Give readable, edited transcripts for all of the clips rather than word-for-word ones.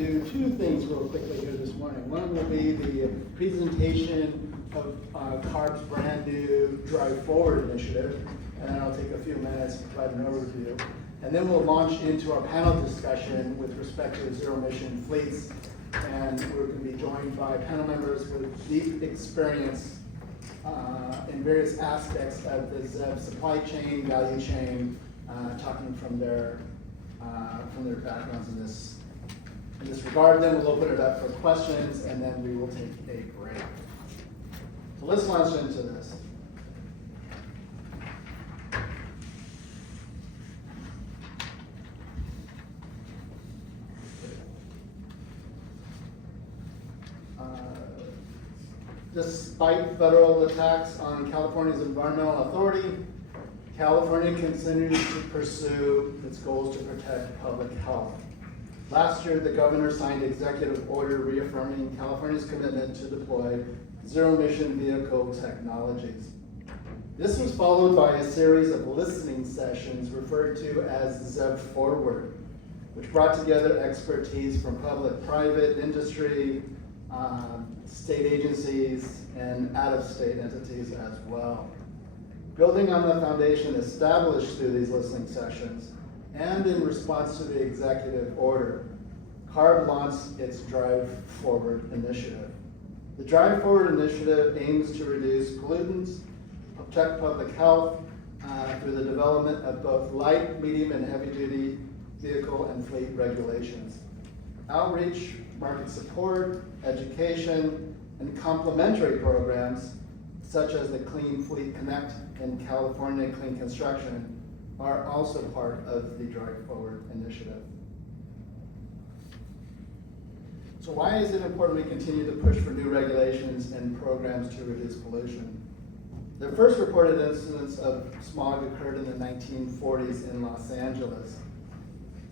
do two things real quickly here this morning. One will be the presentation of CARB's brand new Drive Forward initiative, and then I'll take a few minutes to provide an overview. And then we'll launch into our panel discussion with respect to zero-emission fleets, and we're going to be joined by panel members with deep experience in various aspects of the ZEV supply chain, value chain, talking from their backgrounds in this regard. Then we'll open it up for questions, and then we will take a break. So let's launch into this. Despite federal attacks on California's environmental authority, California continues to pursue its goals to protect public health. Last year, the governor signed executive order reaffirming California's commitment to deploy zero-emission vehicle technologies. This was followed by a series of listening sessions referred to as ZEV Forward, which brought together expertise from public, private, industry, state agencies, and out-of-state entities as well. Building on the foundation established through these listening sessions, and in response to the executive order, CARB launched its Drive Forward initiative. The Drive Forward initiative aims to reduce pollutants, protect public health through the development of both light, medium, and heavy-duty vehicle and fleet regulations, outreach, market support, education, and complementary programs such as the Clean Fleet Connect and California Clean Construction are also part of the Drive Forward initiative. So why is it important we continue to push for new regulations and programs to reduce pollution? The first reported incidents of smog occurred in the 1940s in Los Angeles.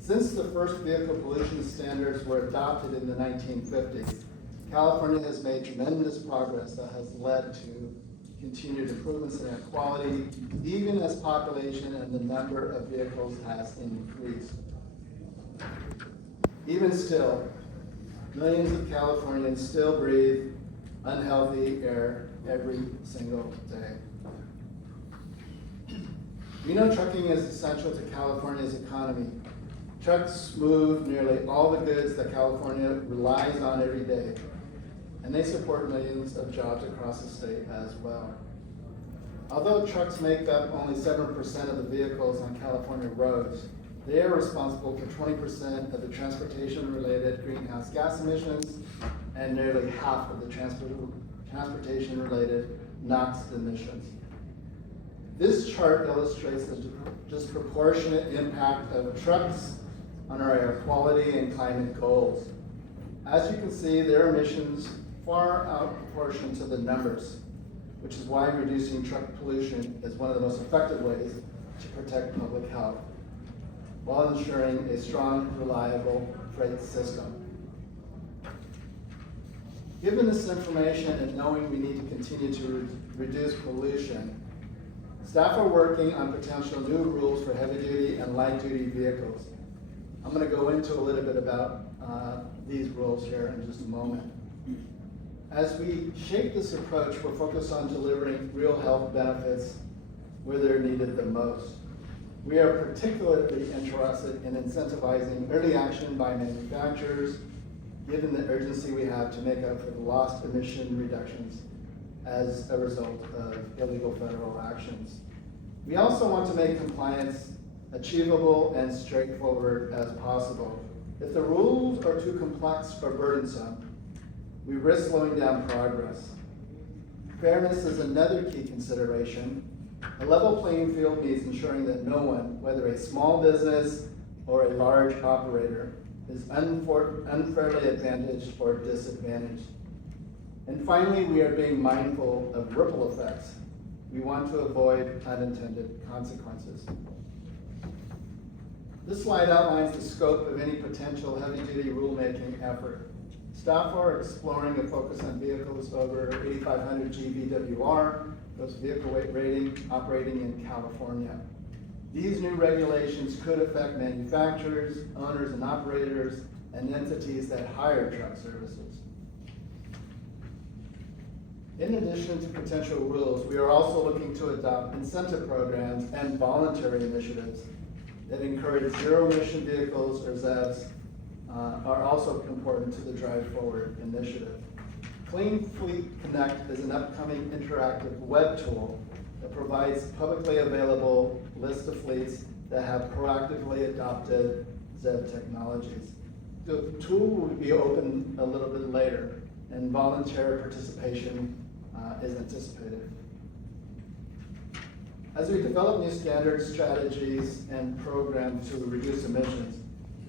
Since the first vehicle pollution standards were adopted in the 1950s, California has made tremendous progress that has led to continued improvements in air quality, even as population and the number of vehicles has increased. Even still, millions of Californians still breathe unhealthy air every single day. We know trucking is essential to California's economy. Trucks move nearly all the goods that California relies on every day, and they support millions of jobs across the state as well. Although trucks make up only 7% of the vehicles on California roads, they are responsible for 20% of the transportation-related greenhouse gas emissions and nearly half of the transportation-related NOx emissions. This chart illustrates the disproportionate impact of trucks on our air quality and climate goals. As you can see, their emissions far outproportion to the numbers, which is why reducing truck pollution is one of the most effective ways to protect public health, while ensuring a strong, reliable freight system. Given this information and knowing we need to continue to reduce pollution, staff are working on potential new rules for heavy-duty and light-duty vehicles. I'm going to go into a little bit about these rules here in just a moment. As we shape this approach, we're focused on delivering real health benefits where they're needed the most. We are particularly interested in incentivizing early action by manufacturers, given the urgency we have to make up for the lost emission reductions as a result of illegal federal actions. We also want to make compliance achievable and straightforward as possible. If the rules are too complex or burdensome, we risk slowing down progress. Fairness is another key consideration. A level playing field means ensuring that no one, whether a small business or a large operator, is unfairly advantaged or disadvantaged. And finally, we are being mindful of ripple effects. We want to avoid unintended consequences. This slide outlines the scope of any potential heavy-duty rulemaking effort. Staff are exploring a focus on vehicles over 8,500 GVWR, those vehicle weight rating, operating in California. These new regulations could affect manufacturers, owners and operators, and entities that hire truck services. In addition to potential rules, we are also looking to adopt incentive programs and voluntary initiatives that encourage zero-emission vehicles, or ZEVs, are also important to the Drive Forward initiative. Clean Fleet Connect is an upcoming interactive web tool that provides publicly available list of fleets that have proactively adopted ZEV technologies. The tool will be open a little bit later, and volunteer participation is anticipated. As we develop new standards, strategies, and programs to reduce emissions,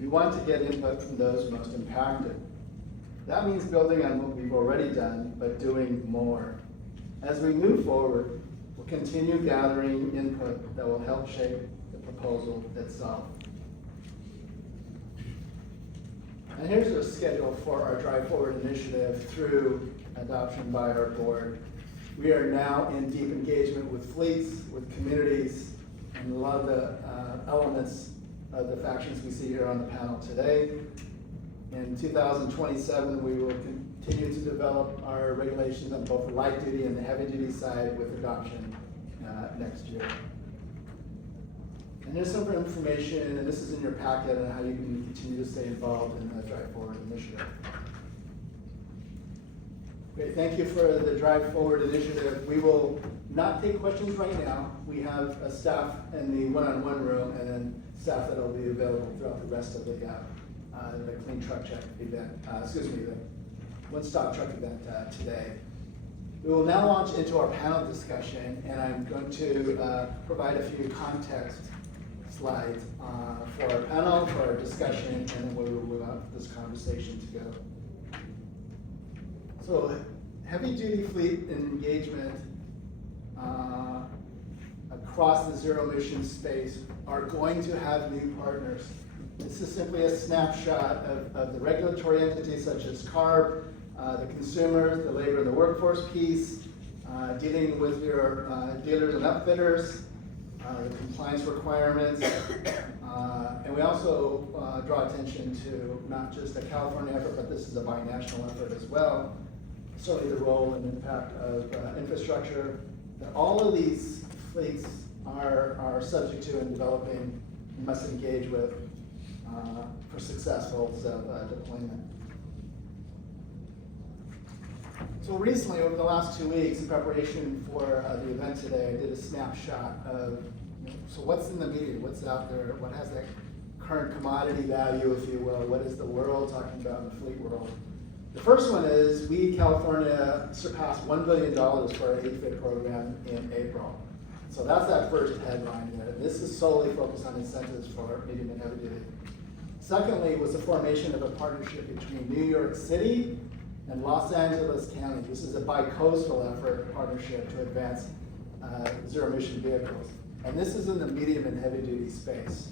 we want to get input from those most impacted. That means building on what we've already done, but doing more. As we move forward, we'll continue gathering input that will help shape the proposal itself. And here's a schedule for our Drive Forward initiative through adoption by our board. We are now in deep engagement with fleets, with communities, and a lot of the elements of the factions we see here on the panel today. In 2027, we will continue to develop our regulations on both the light duty and the heavy duty side with adoption next year. And there's some information, and this is in your packet, on how you can continue to stay involved in the Drive Forward initiative. Great, thank you for the Drive Forward initiative. We will not take questions right now. We have a staff in the one-on-one room, and then staff that will be available throughout the rest of the Clean Truck Check event, the One-Stop Truck event today. We will now launch into our panel discussion, and I'm going to provide a few context slides for our panel, for our discussion, and then we will move on this conversation to go. So, heavy duty fleet engagement across the zero emission space are going to have new partners. This is simply a snapshot of the regulatory entities such as CARB, the consumers, the labor and the workforce piece, dealing with your dealers and upfitters, the compliance requirements, and we also draw attention to not just a California effort, but this is a binational effort as well. Certainly the role and impact of infrastructure that all of these fleets are subject to and developing and must engage with for successful deployment. So recently, over the last 2 weeks, in preparation for the event today, I did a snapshot of, so what's in the media, what's out there, what has that current commodity value, if you will, what is the world talking about in the fleet world. The first one is, we, California, surpassed $1 billion for our HVIP program in April. So that's that first headline there. This is solely focused on incentives for medium and heavy duty. Secondly, was the formation of a partnership between New York City and Los Angeles County. This is a bi-coastal effort partnership to advance zero-emission vehicles. And this is in the medium and heavy-duty space.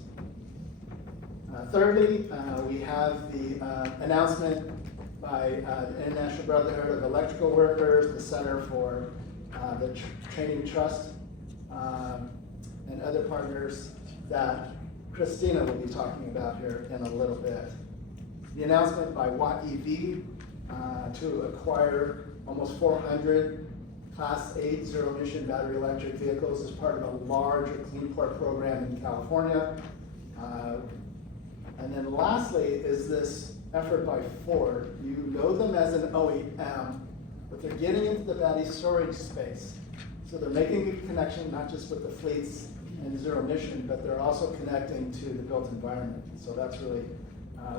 Thirdly, we have the announcement by the International Brotherhood of Electrical Workers, the Center for the Training Trust, and other partners that Christina will be talking about here in a little bit. The announcement by Watt EV to acquire almost 400 Class 8 zero-emission battery electric vehicles as part of a larger Clean Port program in California. And then lastly is this effort by Ford. You know them as an OEM, but they're getting into the battery storage space. So they're making a connection not just with the fleets and zero emission, but they're also connecting to the built environment. So that's really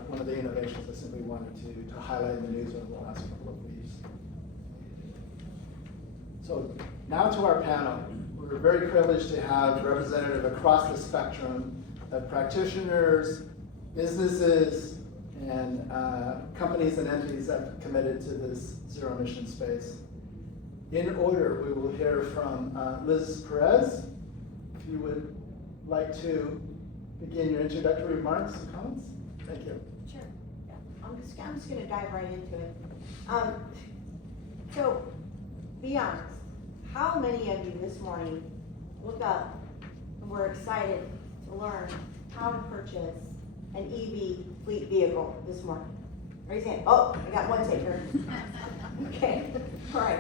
one of the innovations I simply wanted to highlight in the news over the last couple of weeks. So now to our panel. We're very privileged to have representatives across the spectrum of practitioners, businesses, and companies and entities that have committed to this zero emission space. In order, we will hear from Liz Perez. If you would like to begin your introductory remarks and comments. Thank you. Sure. Yeah. I'm just going to dive right into it. So, be honest. How many of you this morning woke up and were excited to learn how to purchase an EV fleet vehicle this morning? Raise your hand. Oh, I got one taker. Okay, all right.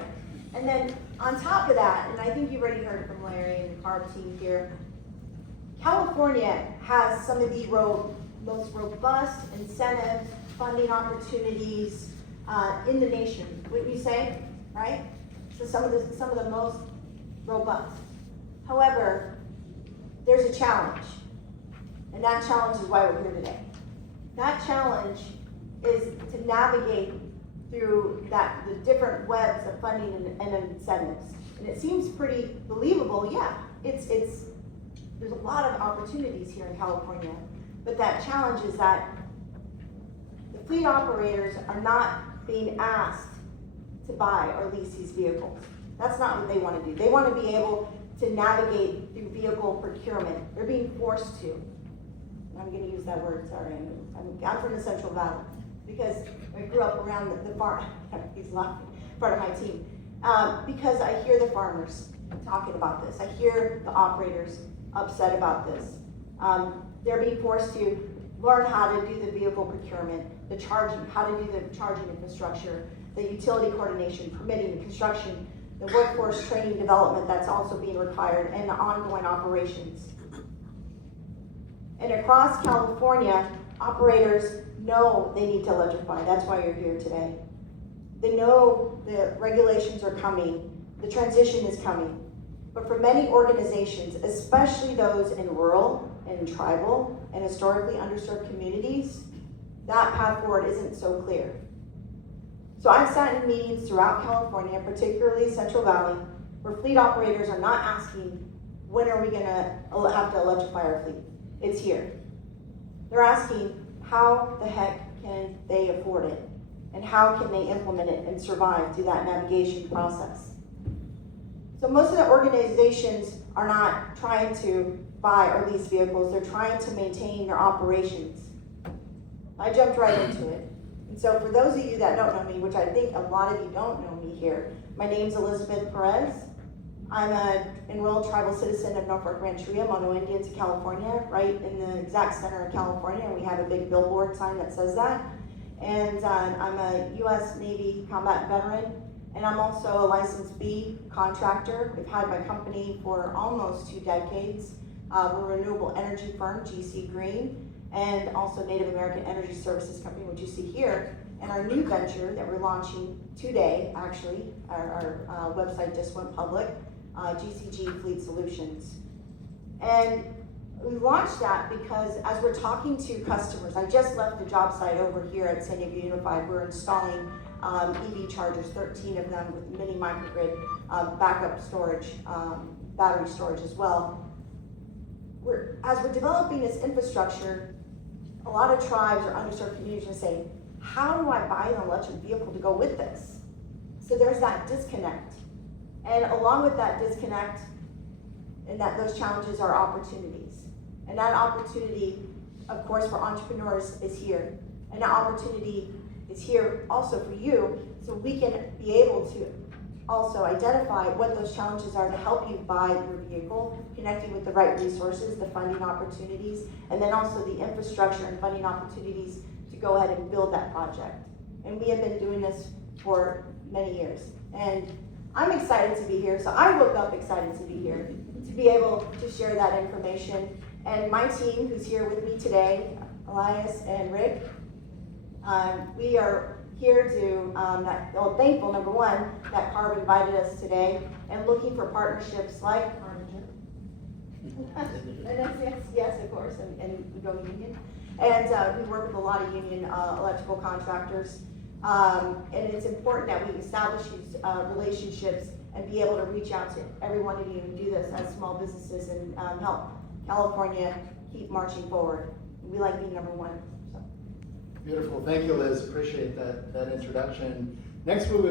And then on top of that, and I think you've already heard from Larry and the CARB team here, California has some of the most robust incentive funding opportunities in the nation, wouldn't you say, right? So some of the most robust. However, there's a challenge, and that challenge is why we're here today. That challenge is to navigate through the different webs of funding and incentives. And it seems pretty believable, yeah. There's a lot of opportunities here in California, but that challenge is that the fleet operators are not being asked to buy or lease these vehicles. That's not what they want to do. They want to be able to navigate through vehicle procurement. They're being forced to. I'm going to use that word, sorry. I'm from the Central Valley because I grew up around the farm. He's laughing, part of my team. Because I hear the farmers talking about this. I hear the operators upset about this. They're being forced to learn how to do the vehicle procurement, the charging, how to do the charging infrastructure, the utility coordination, permitting, construction, the workforce training development that's also being required, and the ongoing operations. And across California, operators know they need to electrify. That's why you're here today. They know the regulations are coming, the transition is coming. But for many organizations, especially those in rural and tribal and historically underserved communities, that path forward isn't so clear. So I've sat in meetings throughout California, particularly Central Valley, where fleet operators are not asking, when are we gonna have to electrify our fleet? It's here. They're asking, how the heck can they afford it? And how can they implement it and survive through that navigation process? So most of the organizations are not trying to buy or lease vehicles, they're trying to maintain their operations. I jumped right into it. And so for those of you that don't know me, which I think a lot of you don't know me here, my name's Elizabeth Perez. I'm an enrolled tribal citizen of Norfolk Rancheria, Mono Indians of California, right in the exact center of California, and we have a big billboard sign that says that. And I'm a U.S. Navy combat veteran, and I'm also a licensed B contractor. We've had my company for almost 2 decades. We're a renewable energy firm, GC Green, and also Native American Energy Services Company, which you see here. And our new venture that we're launching today, actually, our website just went public, GCG Fleet Solutions. And we launched that because as we're talking to customers, I just left the job site over here at San Diego Unified. We're installing EV chargers, 13 of them with mini microgrid backup storage, battery storage as well. As we're developing this infrastructure, a lot of tribes or underserved communities are saying, how do I buy an electric vehicle to go with this? So there's that disconnect. And along with that disconnect, and those challenges are opportunities. And that opportunity, of course, for entrepreneurs is here. And that opportunity is here also for you, so we can be able to also identify what those challenges are to help you buy your vehicle, connecting with the right resources, the funding opportunities, and then also the infrastructure and funding opportunities to go ahead and build that project. And we have been doing this for many years. And I'm excited to be here, so I woke up excited to be here, to be able to share that information. And my team, who's here with me today, Elias and Rick, we are here to, thankful, number one, that CARB invited us today, and looking for partnerships like yes, of course, and we go union. And we work with a lot of union electrical contractors. And it's important that we establish these relationships and be able to reach out to every one of you and do this as small businesses and help California keep marching forward. We like being number one. So. Beautiful, thank you, Liz, appreciate that introduction. Next we would